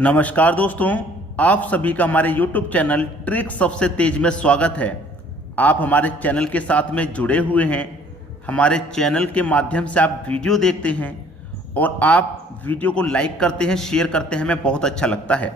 नमस्कार दोस्तों, आप सभी का हमारे YouTube चैनल ट्रिक सबसे तेज में स्वागत है। आप हमारे चैनल के साथ में जुड़े हुए हैं। हमारे चैनल के माध्यम से आप वीडियो देखते हैं और आप वीडियो को लाइक करते हैं, शेयर करते हैं, हमें बहुत अच्छा लगता है।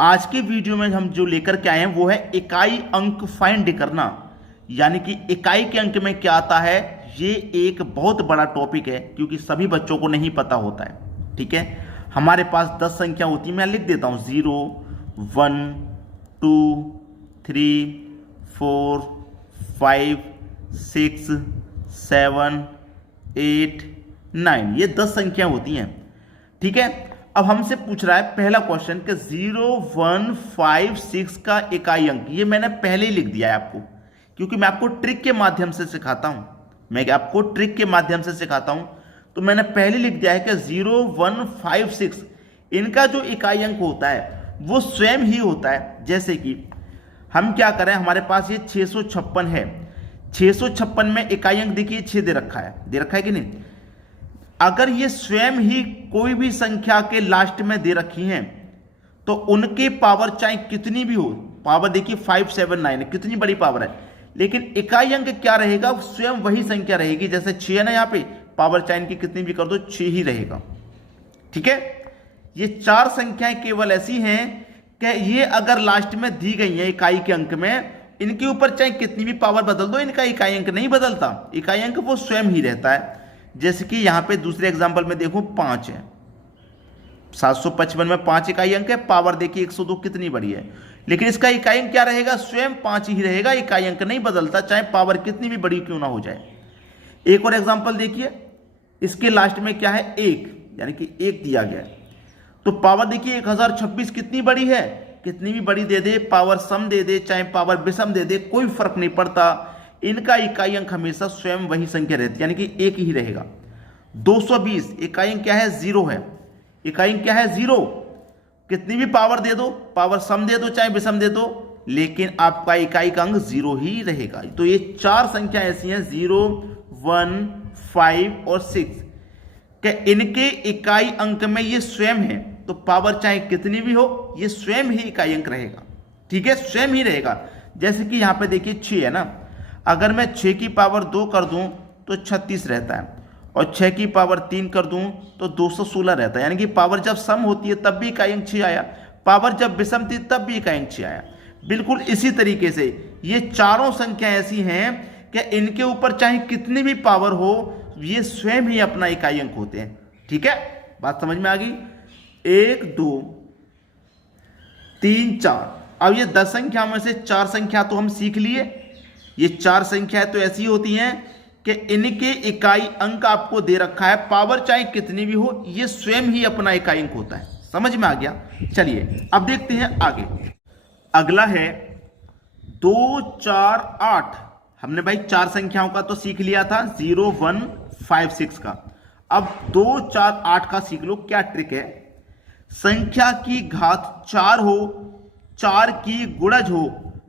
आज की वीडियो में हम जो लेकर के आए हैं वो है इकाई अंक फाइंड करना, यानी कि इकाई के अंक में क्या आता है। ये एक बहुत बड़ा टॉपिक है क्योंकि सभी बच्चों को नहीं पता होता है। ठीक है, हमारे पास 10 संख्या होती है, मैं लिख देता हूँ 0 1 2 3 4 5 6 7 8 9, ये 10 संख्या होती हैं। ठीक है, अब हमसे पूछ रहा है पहला क्वेश्चन कि 0 1 5 6 का इकाई अंक। ये मैंने पहले ही लिख दिया है आपको, क्योंकि मैं आपको ट्रिक के माध्यम से सिखाता हूं। तो मैंने पहले लिख दिया है कि 0 1 5 6 इनका जो इकाई अंक होता है वो स्वयं ही होता है। जैसे कि हम क्या करें, हमारे पास ये 656 है। 656 में इकाई अंक देखिए 6 दे रखा है कि नहीं। अगर ये स्वयं ही कोई भी संख्या के लास्ट में दे रखी हैं तो उनकी पावर चाहे कितनी भी हो, पावर देखिए 579 है, कितनी बड़ी पावर है, लेकिन इकाई अंक क्या रहेगा, स्वयं वही संख्या रहेगी। जैसे 6 है ना, यहाँ पे पावर चाहे इनकी कितनी भी कर दो 6 ही रहेगा। ठीक है, ये 4 संख्याएं केवल ऐसी हैं कि ये अगर लास्ट में दी गई है इकाई के अंक में, इनके ऊपर चाहे कितनी भी पावर बदल दो, इनका इकाई अंक नहीं बदलता, इकाई अंक वो स्वयं ही रहता है। जैसे कि यहां पे दूसरे एग्जांपल में देखो 5 है, 755 में 5 इकाई अंक है, पावर देखिए 102 कितनी बड़ी है, लेकिन इसका इकाई अंक क्या रहेगा, स्वयं 5 ही रहेगा, इकाई अंक नहीं बदलता, चाहे पावर कितनी भी बड़ी क्यों ना हो जाए। एक और एग्जांपल देखिए, इसके लास्ट में क्या है 1, यानी कि 1 दिया गया है, तो पावर देखिए 1026 कितनी बड़ी है, कितनी भी बड़ी दे दे, पावर सम दे दे चाहे पावर विषम दे दे, कोई फर्क नहीं पड़ता, इनका इकाई अंक हमेशा स्वयं वही संख्या रहती है, यानी कि 1 ही रहेगा। 220 इकाई अंक क्या है, 0 है, इकाई अंक क्या है 0, कितनी भी पावर दे दो, पावर सम दे दो चाहे विषम दे दो, लेकिन आपका इकाई का अंक 0 ही रहेगा। तो ये 4 संख्या ऐसी हैं 0 1 5 और 6 कि इनके इकाई अंक में ये स्वयं है, तो पावर चाहे कितनी भी हो ये स्वयं ही इकाई अंक रहेगा। ठीक है, स्वयं ही रहेगा। जैसे कि यहां पे देखिए 6 है ना, अगर मैं 6 की पावर 2 कर दूं तो 36 रहता है, और 6 की पावर 3 कर दूं तो 216 रहता है, यानी कि पावर जब सम होती है तब भी इकाई अंक 6 आया, पावर जब विषम थी तब भी इकाई अंक 6 आया। बिल्कुल इसी तरीके से ये चारों संख्या ऐसी हैं कि इनके ऊपर चाहे कितनी भी पावर हो ये स्वयं ही अपना इकाई अंक होते हैं। ठीक है, बात समझ में आ गई। 1 2 3 4, अब ये 10 संख्या में से 4 संख्या तो हम सीख लिए। ये 4 संख्या तो ऐसी होती हैं कि इनके इकाई अंक आपको दे रखा है, पावर चाहे कितनी भी हो ये स्वयं ही अपना इकाई अंक होता है। समझ में आ गया। चलिए अब देखते हैं आगे। अगला है 2 4 8। हमने भाई 4 संख्याओं का तो सीख लिया था, 0 1 5 6 का। अब 2 4 8 का सीख लो। क्या ट्रिक है, संख्या की घात 4 हो, 4 की गुणज हो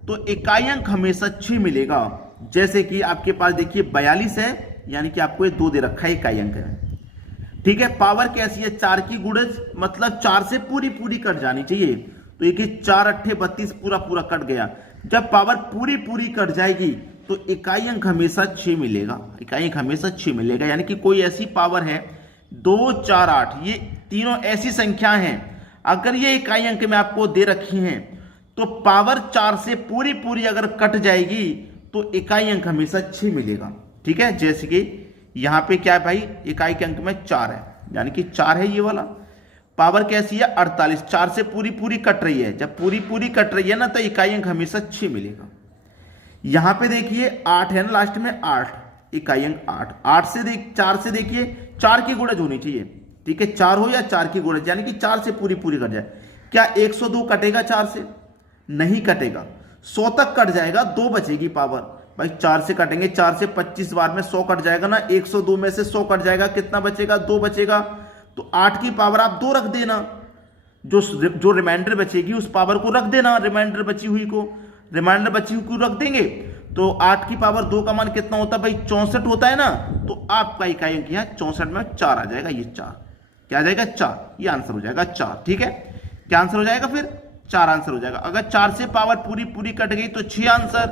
तो इकाई अंक हमेशा 6 मिलेगा। जैसे कि आपके पास देखिए 42 है, यानी कि आपको ये 2 दे रखा है, इकाई अंक है। ठीक है, पावर कैसी है, 4 की गुणज, मतलब 4 से पूरी पूरी कट जानी चाहिए। तो ये 4 8 32 पूरा पूरा कट गया। जब पावर पूरी पूरी कट जाएगी तो इकाई अंक हमेशा 6 मिलेगा, इकाई अंक हमेशा 6 मिलेगा। यानी कि कोई ऐसी पावर है 2 4 8, ये तीनों ऐसी संख्या हैं, अगर ये इकाई अंक में आपको दे रखी हैं तो पावर 4 से पूरी पूरी अगर कट जाएगी तो इकाई अंक हमेशा 6 मिलेगा। ठीक है, जैसे कि यहां पे क्या है भाई, इकाई के अंक में 4 है, यानी कि 4 है ये वाला। पावर कैसी है 48, 4 से पूरी पूरी कट रही है, जब पूरी पूरी कट रही है ना तो इकाई अंक हमेशा 6 मिलेगा। यहां पे देखिए 8 है ना लास्ट में, 8 इकाई अंक 8, 8 से 4 से देखिए 4 की गुणज होनी चाहिए। ठीक है, 4 हो या 4 की गुणज, यानी कि 4 से पूरी पूरी कट जाए। क्या 102 कटेगा 4 से? नहीं कटेगा, 100 तक कट जाएगा, 2 बचेगी पावर। भाई 4 से कटेंगे, 4 से 25 बार में 100 कट जाएगा ना, 102 में से 100 कट जाएगा, कितना बचेगा, 2 बचेगा। तो 8 की पावर आप 2 रख देना, जो रिमाइंडर बचेगी उस पावर को रख देना, रिमाइंडर बची हुई को रख देंगे। तो 8 की पावर 2 का मान कितना होता है भाई, 64 होता है ना। तो आपका इकाई अंक यहाँ 64 में 4 आ जाएगा, ये 4 क्या आ जाएगा, 4, ये आंसर हो जाएगा 4। ठीक है, क्या आंसर हो जाएगा फिर? 4 आंसर हो जाएगा। अगर 4 से पावर पूरी पूरी कट गई तो 6 आंसर,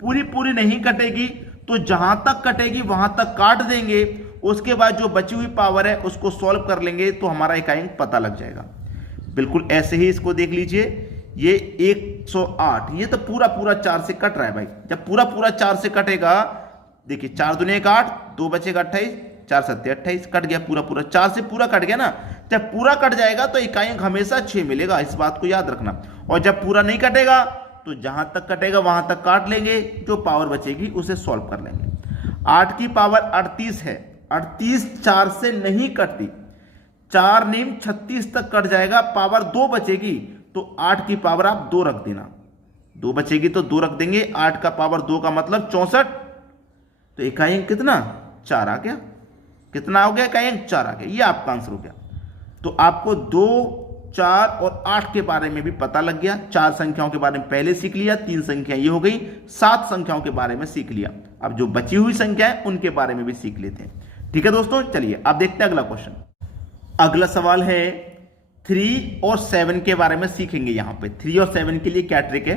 पूरी पूरी नहीं कटेगी तो जहां तक कटेगी वहां तक काट देंगे, उसके बाद जो बची हुई पावर है उसको सॉल्व कर लेंगे तो हमारा इकाई अंक पता लग जाएगा। बिल्कुल ऐसे ही इसको देख लीजिए, ये 108, ये तो पूरा पूरा 4 से कट रहा है भाई। जब पूरा पूरा 4 से कटेगा, देखिए 4 दूनी 8, 2 बचेगा 28, 4 सत्ते 28, कट गया पूरा पूरा, 4 से पूरा कट गया ना। जब पूरा कट जाएगा तो इकाई अंक हमेशा 6 मिलेगा, इस बात को याद रखना। और जब पूरा नहीं कटेगा तो जहां तक कटेगा वहां तक काट लेंगे, जो पावर बचेगी उसे सॉल्व कर लेंगे। 8 की पावर 38 है, 38 4 से नहीं कटती, 4 नीम 36 तक कट जाएगा, पावर 2 बचेगी तो 8 की पावर आप 2 रख देना, 2 बचेगी तो 2 रख देंगे, 8 का पावर 2 का मतलब 64, तो इकाई अंक कितना? 4 आ गया। कितना हो गया इकाई अंक? 4 आ गया। ये आपका आंसर हो गया। तो आपको 2, 4 और 8 के बारे में भी पता लग गया। 4 संख्याओं के बारे में पहले सीख लिया, 3 संख्या ये हो गई, 7 संख्याओं के बारे में सीख लिया। अब जो बची हुई संख्या है उनके बारे में भी सीख लेते हैं। ठीक है दोस्तों, चलिए अब देखते हैं अगला क्वेश्चन। अगला सवाल है 3 और 7 के बारे में सीखेंगे। यहां पे 3 और 7 के लिए क्या ट्रिक है?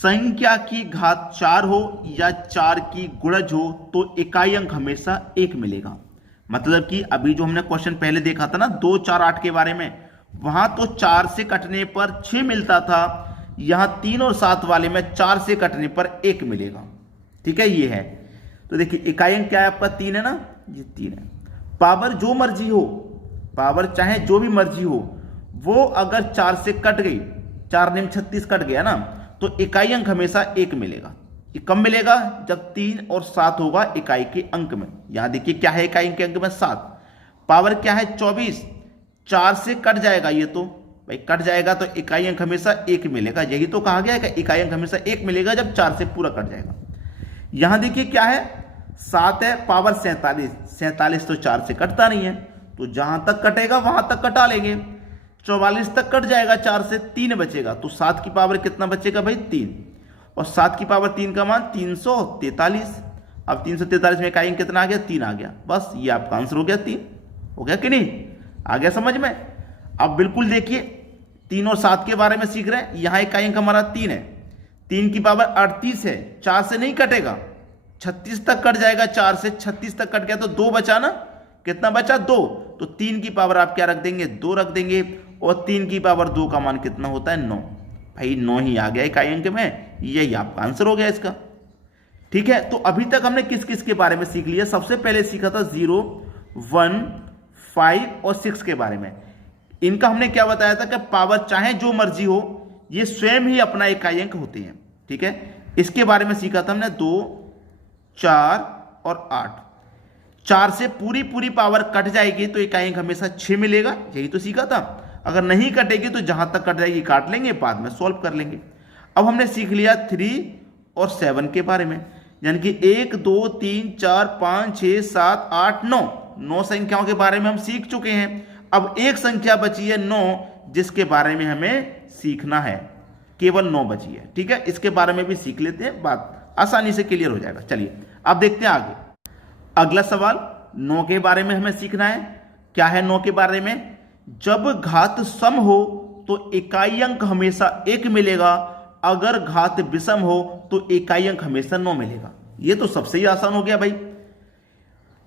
संख्या की घात 4 हो या 4 की गुणज हो तो इकाई अंक हमेशा 1 मिलेगा। मतलब कि अभी जो हमने क्वेश्चन पहले देखा था ना 2, 4, 8 के बारे में, वहां तो 4 से कटने पर 6 मिलता था, यहां 3 और 7 वाले में 4 से कटने पर 1 मिलेगा। ठीक है, ये है। तो देखिए इकाई अंक क्या है आपका? 3 है ना, ये 3 है। पावर जो मर्जी हो, पावर चाहे जो भी मर्जी हो, वो अगर 4 से कट गई, 4 नीम 36 कट गया ना, तो इकाई अंक हमेशा 1 मिलेगा। ये कब मिलेगा? जब 3 और 7 होगा इकाई के अंक में। यहां देखिए क्या है इकाई के अंक में? 7। पावर क्या है? 24। 4 से कट जाएगा, ये तो भाई कट जाएगा तो इकाई अंक हमेशा 1 मिलेगा। यही तो कहा गया है कि इकाई अंक हमेशा 1 मिलेगा जब 4 से पूरा कट जाएगा। यहां देखिए क्या है? 7 है, पावर 47। 47 तो 4 से कटता नहीं है, तो जहां तक कटेगा वहां तक कटा लेंगे। 44 तक कट जाएगा 4 से, 3 बचेगा, तो 7 की पावर कितना बचेगा भाई? 3। और 7 की पावर 3 का मान 343। अब 343 में इकाई अंक कितना आ गया? 3 आ गया। बस ये आपका आंसर हो गया। 3 हो गया कि नहीं? आ गया समझ में? अब बिल्कुल देखिए 3 और 7 के बारे में सीख रहे हैं। यहां इकाई अंक हमारा 3 है, 3 की पावर 38 है, 4 से नहीं कटेगा, 36 तक कट जाएगा। 4 से 36 तक कट गया तो 2 बचा ना, कितना बचा? 2। तो 3 की पावर आप क्या रख देंगे? 2 रख देंगे। और 3 की पावर 2 का मान कितना होता है? 9। भाई 9 ही आ गया इकाई अंक में, यही आपका आंसर हो गया इसका। ठीक है, तो अभी तक हमने किस किस के बारे में सीख लिया? सबसे पहले सीखा था 0, 1, 5 और 6 के बारे में। इनका हमने क्या बताया था कि पावर चाहे जो मर्जी हो, ये स्वयं ही अपना इकाई अंक होते हैं। ठीक है, इसके बारे में सीखा था हमने 2, 4 और 8। 4 से पूरी पूरी पावर कट जाएगी तो इकाई अंक हमेशा 6 मिलेगा, यही तो सीखा था। अगर नहीं कटेगी तो जहां तक कट जाएगी काट लेंगे, बाद में सॉल्व कर लेंगे। अब हमने सीख लिया 3 और 7 के बारे में, यानी कि 1, 2, 3, 4, 5, 6, 7, 8, 9 संख्याओं के बारे में हम सीख चुके हैं। अब एक संख्या बची है 9, जिसके बारे में हमें सीखना है, केवल 9 बची है। ठीक है, इसके बारे में भी सीख लेते हैं, बात आसानी से क्लियर हो जाएगा। चलिए अब देखते हैं आगे। अगला सवाल 9 के बारे में हमें सीखना है। क्या है 9 के बारे में? जब घात सम हो तो इकाई अंक हमेशा 1 मिलेगा, अगर घात विषम हो तो इकाई अंक हमेशा 9 मिलेगा। यह तो सबसे ही आसान हो गया भाई।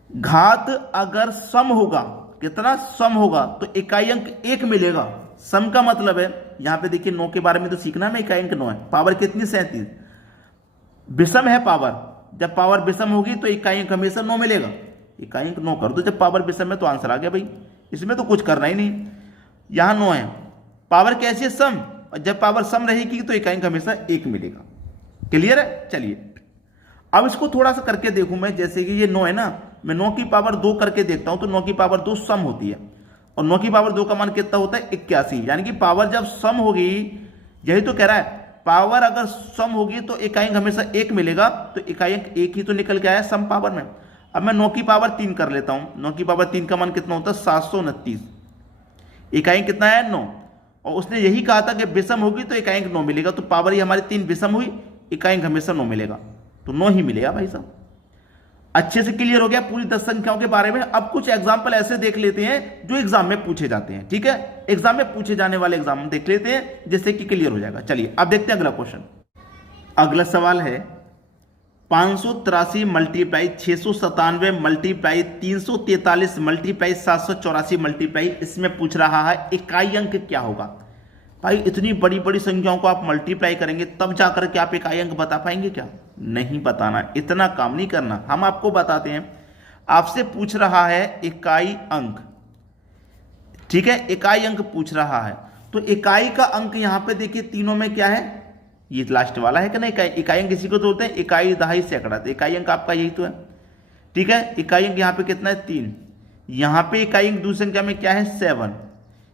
घात अगर सम होगा, कितना सम होगा, तो इकाई अंक 1 मिलेगा। सम का मतलब है, यहां पे देखिए 9 के बारे में तो सीखना है, इकाई अंक 9 है। पावर कितनी? 37। विषम है पावर, जब पावर विषम होगी तो इकाई अंक हमेशा 9 मिलेगा। इकाई अंक 9 कर दो, जब पावर विषम है तो आंसर आ गया भाई, इसमें तो कुछ करना ही नहीं। यहां 9 है, पावर कैसी है? सम, और जब पावर सम रहेगी तो इकाई अंक हमेशा 1 मिलेगा। क्लियर है? चलिए अब इसको थोड़ा सा करके देखूं मैं, जैसे कि ये 9 है ना, मैं 9 की पावर 2 करके देखता हूं तो 9 की पावर 2 सम होती है, और 9 की पावर 2 का मान कितना होता है? 81। यानी कि पावर जब सम होगी, यही तो कह रहा है, पावर अगर सम होगी तो इकाई अंक हमेशा 1 मिलेगा, तो इकाई अंक 1 ही तो निकल के आया सम पावर में। अब मैं 9 की पावर 3 कर लेता हूं। 9 की पावर 3 का मान कितना होता है? 729। इकाई अंक कितना है? 9। और उसने यही कहा था कि विषम होगी तो इकाई अंक 9 मिलेगा, तो पावर ही हमारी 3 विषम हुई, इकाई अंक हमेशा 9 मिलेगा, तो 9 ही मिलेगा भाई साहब। अच्छे से क्लियर हो गया पूरी 10 संख्याओं के बारे में। अब कुछ एग्जाम्पल ऐसे देख लेते हैं जो एग्जाम में पूछे जाते हैं, ठीक है, एग्जाम में पूछे जाने वाले एग्जाम देख लेते हैं जिससे कि क्लियर हो जाएगा। चलिए अब देखते हैं अगला क्वेश्चन। अगला सवाल है 583 मल्टीप्लाई 697 मल्टीप्लाई 343 मल्टीप्लाई 784 मल्टीप्लाई, इसमें पूछ रहा है इकाई अंक क्या होगा। भाई इतनी बड़ी बड़ी संख्याओं को आप मल्टीप्लाई करेंगे तब जाकर के आप इकाई अंक बता पाएंगे क्या? नहीं बताना, इतना काम नहीं करना, हम आपको बताते हैं। आपसे पूछ रहा है इकाई अंक, ठीक है, इकाई अंक पूछ रहा है। तो इकाई का अंक यहां पे देखिए तीनों में क्या है, ये लास्ट वाला है कि नहीं, इकाई अंक इसी को तो होते हैं इकाई, दहाई, सैकड़ा। तो इकाई अंक आपका यही तो है, ठीक है। इकाई अंक यहाँ पे कितना है 3, यहाँ पे इकाई अंक दूसरी संख्या में क्या है 7,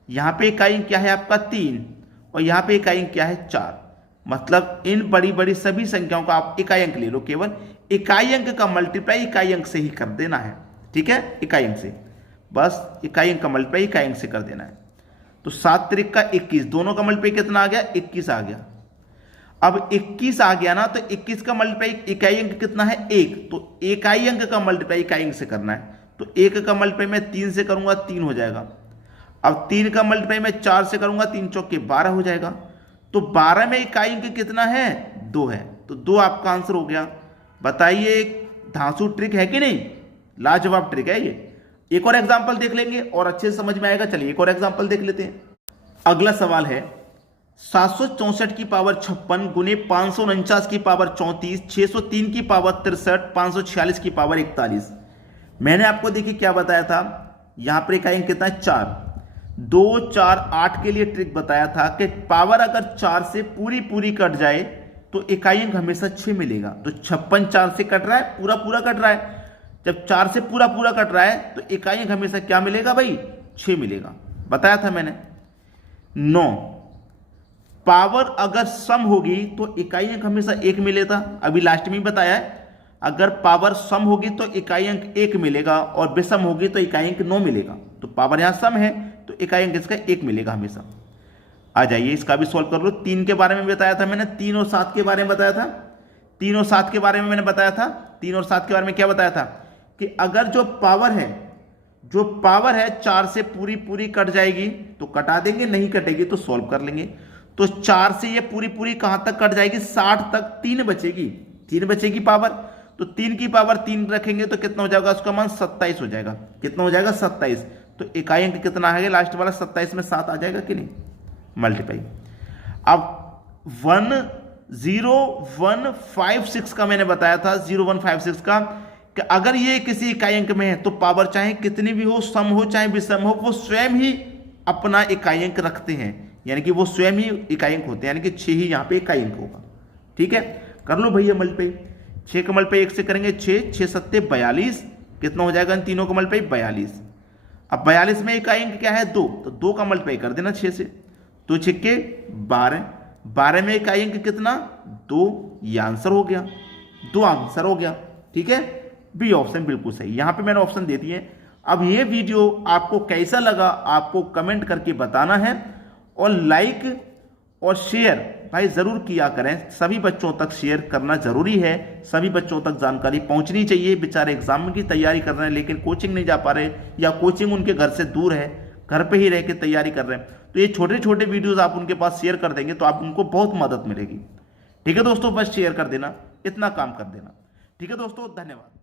यहाँ पे इकाई अंक क्या है आपका 3 और यहाँ पे इकाई अंक क्या है 4। मतलब इन बड़ी बड़ी सभी संख्याओं का आप इकाई अंक ले लो, केवल इकाई अंक का मल्टीप्लाई इकाई अंक से ही कर देना है, ठीक है, इकाई अंक से, बस इकाई अंक का मल्टीप्लाई इकाई अंक से कर देना है। तो 7 त्रिक का 21, दोनों का मल्टीप्लाई कितना आ गया 21 आ गया। अब 21 आ गया ना, तो 21 का मल्टीप्लाई इकाई अंक कितना है 1, तो इकाई अंक का मल्टीप्लाई इकाई अंक से करना है। तो 1 का मल्टीप्लाई मैं 3 से करूंगा 3 हो जाएगा। अब 3 का मल्टीप्लाई मैं 4 से करूंगा 3 चौके 12 हो जाएगा। तो 12 में इकाई अंक कितना है 2 है, तो 2 आपका आंसर हो गया। बताइए एक धांसू ट्रिक है कि नहीं, लाजवाब ट्रिक है ये। एक और एग्जांपल देख लेंगे और अच्छे से समझ में आएगा। चलिए एक और एग्जांपल देख लेते हैं। अगला सवाल है 764 की पावर 56 गुने 549 की पावर 34, 603 की पावर 63, 546 की पावर 41। मैंने आपको देखिए क्या बताया था, यहां पर इकाई अंक कितना है 4, 2 4 8 के लिए ट्रिक बताया था कि पावर अगर 4 से पूरी पूरी कट जाए तो इकाई अंक हमेशा 6 मिलेगा। तो 56 4 से कट रहा है, पूरा पूरा कट रहा है। जब 4 से पूरा पूरा कट रहा है तो इकाई अंक हमेशा क्या मिलेगा भाई 6 मिलेगा, बताया था मैंने। 9 पावर अगर सम होगी तो इकाई अंक हमेशा 1 मिलेगा, अभी लास्ट में ही बताया है। अगर पावर सम होगी तो इकाई अंक 1 मिलेगा और विषम होगी तो इकाई अंक 9 मिलेगा। तो पावर यहां सम है तो इकाई अंक इसका 1 मिलेगा हमेशा। आ जाइए इसका भी सॉल्व कर लो। 3 के बारे में बताया था मैंने, 3 और 7 के बारे में बताया था, 3 और 7 के बारे में मैंने बताया था। 3 और 7 के बारे में क्या बताया था कि अगर जो पावर है 4 से पूरी पूरी कट जाएगी तो कटा देंगे, नहीं कटेगी तो सॉल्व कर लेंगे। तो 4 से ये पूरी पूरी कहां तक कट जाएगी 60 तक, 3 बचेगी, 3 बचेगी पावर। तो 3 की पावर 3 रखेंगे तो कितना हो जाएगा, उसका मान 27 हो जाएगा। कितना हो जाएगा 27। तो इकाई अंक कितना है लास्ट वाला 27 में 7 आ जाएगा कि नहीं, मल्टीप्लाई। अब 10156 का मैंने बताया था, 0156 का, कि अगर ये किसी इकाई अंक में है तो पावर चाहे कितनी भी हो, सम हो चाहे विषम हो, वो स्वयं ही अपना इकाई अंक रखते हैं, यानी कि वो स्वयं ही इकाई अंक होते हैं, यानी कि 6 ही यहाँ पे इकाई अंक होगा। ठीक है, कर लो भैया मल्टीप्लाई। 6 का मल्टीप्लाई 1 से करेंगे 6, 6 सत्ते 42, कितना हो जाएगा इन तीनों का मल्टीप्लाई 42। अब 42 में इकाई अंक क्या है 2, तो 2 का मल्टीप्लाई कर देना 6 से, 2 छिक्के 12, 12 में इकाई अंक कितना 2, ये आंसर हो गया, 2 आंसर हो गया। ठीक है, बी ऑप्शन बिल्कुल सही, यहां पे मैंने ऑप्शन दे दिए। अब ये वीडियो आपको कैसा लगा आपको कमेंट करके बताना है, और लाइक और शेयर भाई जरूर किया करें, सभी बच्चों तक शेयर करना जरूरी है, सभी बच्चों तक जानकारी पहुंचनी चाहिए। बेचारे एग्जाम की तैयारी कर रहे हैं लेकिन कोचिंग नहीं जा पा रहे, या कोचिंग उनके घर से दूर है, घर पे ही रह के तैयारी कर रहे हैं। तो ये छोटे छोटे वीडियोस आप उनके पास शेयर कर देंगे तो आप उनको बहुत मदद मिलेगी। ठीक है दोस्तों, बस शेयर कर देना, इतना काम कर देना। ठीक है दोस्तों, धन्यवाद।